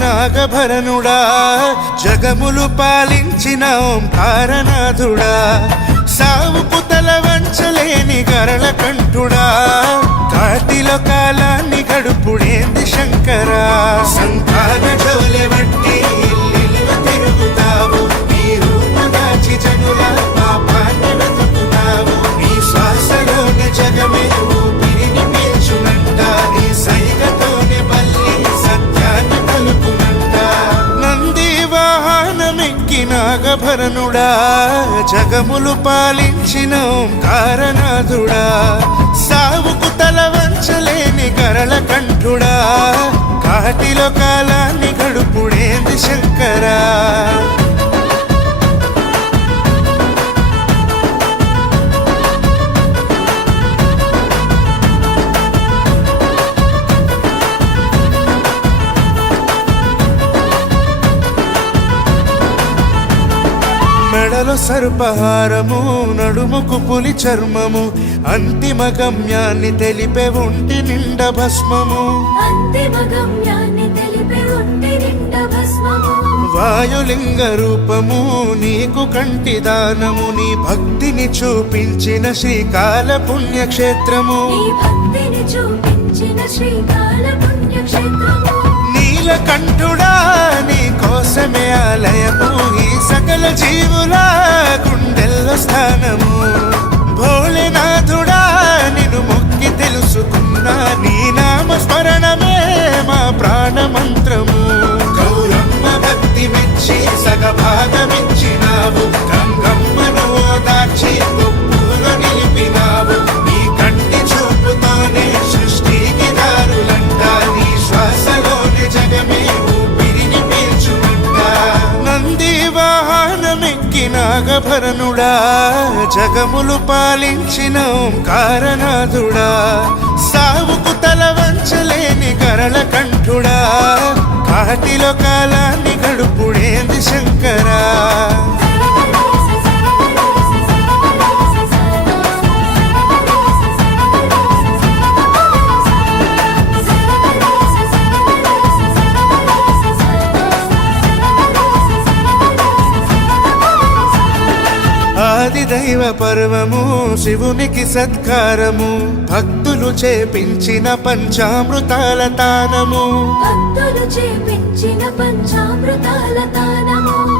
నాగభరణుడా జగములు పాలించిన ఓంకారనాథుడా సావుకు తల వంచలేని గరళ కంఠుడా కాటిలో కాలాన్ని గడుపుడేంది శంకరా సంతాన జోలె వట్టి ఇల్లు తిరుగుతావు నీ రూపు దాచి జనుల పాపాన్ని వెతుకుతావు నీ శ్వాసలోని జగమే ఊపిరిని పీల్చునంట నీ సైగతోనే బల్లి సత్యాన్ని పలుకునంట నంది వాహనమెక్కి నాగభరణుడా జగములు పాలించిన ఓంకారనాథుడా సావుకు తల వంచలేని గరళ కంఠుడా కాటిలో కాలాన్ని గడుపుడేంది శంకరా మెడలో సర్పహారము నడుముకు పులి చర్మము అంతిమ గమ్యాన్ని తెలిపే ఒంటి నిండ భస్మము వాయులింగ రూపము నీకు కంటి దానము నీ భక్తిని చూపించిన శ్రీకాల పుణ్యక్షేత్రము నీలకంఠుడా నీ కోసమే ఆలయము ఈ సకల జీవుల గుండెల్లో స్థానము భోళేనాథుడా నిన్ను మొక్కి తెలుసుకున్నా నీ నామ స్మరణమే మా ప్రాణ మంత్రము గౌరమ్మ భక్తి మెచ్చి సగభాగమిచ్చినావు గంగమ్మను ఓదార్చి గొప్పలో నిలిపినావు నీ కంటి చూపుతోనే సృష్టికి దారులంట నీ శ్వాసలోని జగమే ఊపిరిని పీల్చుమంట నంది వాహనమెక్కి నాగభరణుడా జగములు పాలించిన ఓంకారనాథుడా సావుకు తల వంచలేని గరళ కంఠుడా కాటిలో కాలాన్ని గడుపుడేంది శంకరా ఆదిదైవ పర్వము శివునికి సత్కారము భక్తులు చేపించిన పంచామృతాల తానము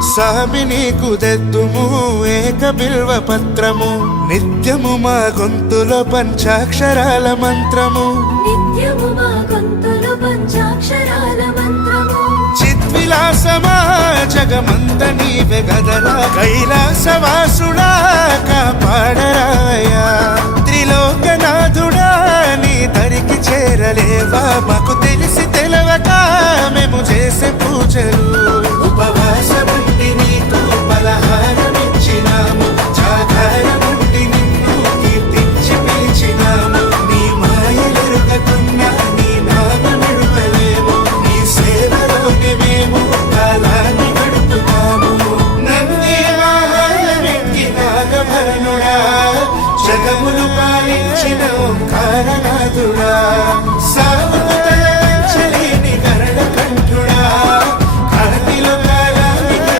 స్వామి నీకు దెద్దుము ఏక బిల్వ పత్రము నిత్యము మా గొంతులో పంచాక్షరాల మంత్రము చిద్విలాసమా జగమంత నీవే గదరా కైలాసవాసుడా కాపాడరాయా త్రిలోకనాథుడా నీ దరికి చేరలేవా మాకు తెలిసి తెలవక మేము చేసే పూజలు ఉపవాసముండి నీకు పలహారమిచ్చినాము జాగారముండి నిన్ను కీర్తించి పిలిచినాము నీ మాయలెరుగకున్నా నీ నామమెరుగలేము నీ సేవలోనే మేము కాలాన్ని గడుపుతాము నంది వాహనమెక్కి నాగభరణుడా జగములు పాలించిన ఓంకారనాథుడా